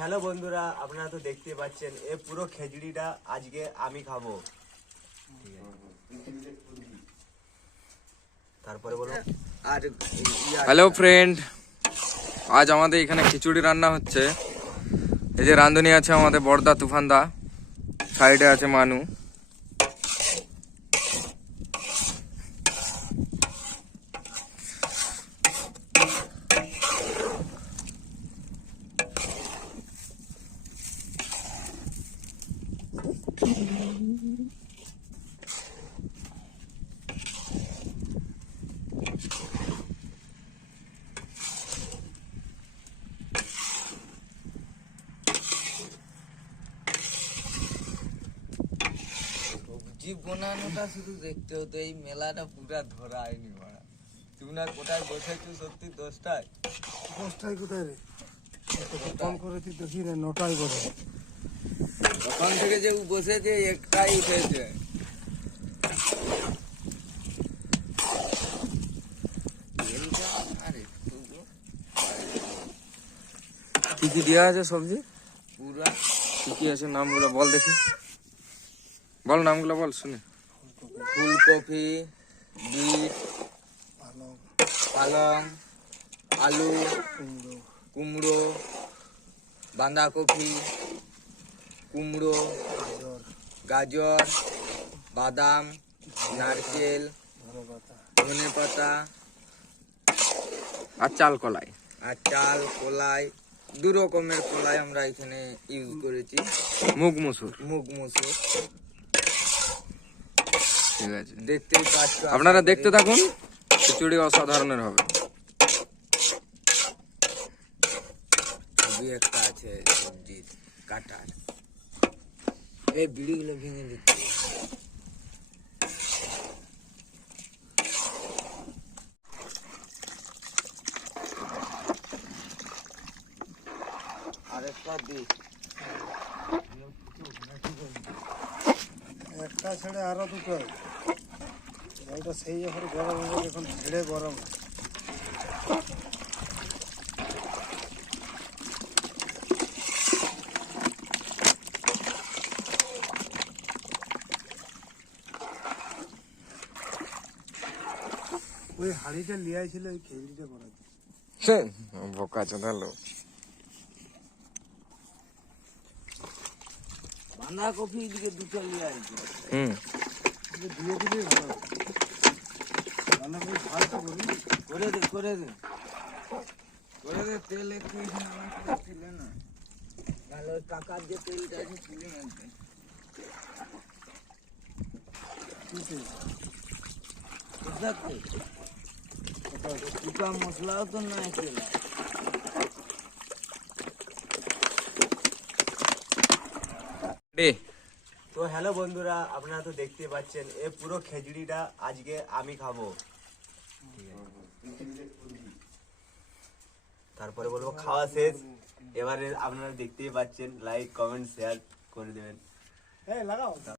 Hello বন্ধুরা, আপনারা তো দেখতে পাচ্ছেন এই পুরো খিচুড়িটা আজকে আমি খাবো। তারপরে বলো। আর হ্যালো ফ্রেন্ড, আজ আমাদের এখানে খিচুড়ি রান্না হচ্ছে। এই যে রাঁধুনি আছে আমাদের বড়দা তুফানদা, সাইডে আছে মানু। সবজি বানানোটা শুধু দেখতে হতো, এই মেলাটা পুরা ধরা হয়নি মারা। তুমি না কোথায় বসেছো সত্যি? 10টায় কোথায় রে? ফোন করে তুই দেখি রে, 9টায় বসে। ওখান থেকে যে বসেছে একটাই উঠেছে। আরে কি কি দেওয়া আছে সবজি? পুরা কি কি আছে নামগুলো বল দেখি, বল নামগুলো বল শুনে। ফুলকপি, বিট, পালং, আলু, কুমড়ো, বাঁধাকপি, কুমড়ো, গাজর, বাদাম, নারকেল, ধনেপাতা আর চাল কলাই। আর চাল কলাই। 2 রকমের কলাই আমরা এখানে ইউজ করেছি। মুগ মুসুর। মুগ মসুর। ঠিক আছে, দেখতেই পাচ্ছ, আপনারা দেখতে থাকুন, খিচুড়ি অসাধারণের হবে। দুই একটা আছে সবজির কাটার। এই বিড়িগুলো ভেঙে দিচ্ছে। আরেকটা দিই। একটা ছেড়ে আরো দুটো। জলটা সেই যখন গরম হবে, যখন ছেড়ে গরম হয়। ওই হাঁড়িটা লিয়াই ছিল, ওই খিচুড়িটা করা বোকা চোদা লোক। বাঁধাকপি এদিকে 2টা নিয়ে আসবে। দিয়ে দিলে ভালো। বাঁধাকপি ভাজটা করি, করে দে করে দে করে দে। তেল একটু এখানে আমার কাছে ছিল না, নাহলে ওই কাকার যে তেলটা আছে তুলে আনতে। শুকা মশলাও তো না একেলা। তো হ্যালো বন্ধুরা, আপনারা তো দেখতে পাচ্ছেন এই পুরো খিচুড়িটা আজকে আমি খাবো। তারপরে বলবো খাওয়া শেষ। এবারে আপনারা দেখতেই পাচ্ছেন, লাইক কমেন্ট শেয়ার করে দেবেন। লাগাও।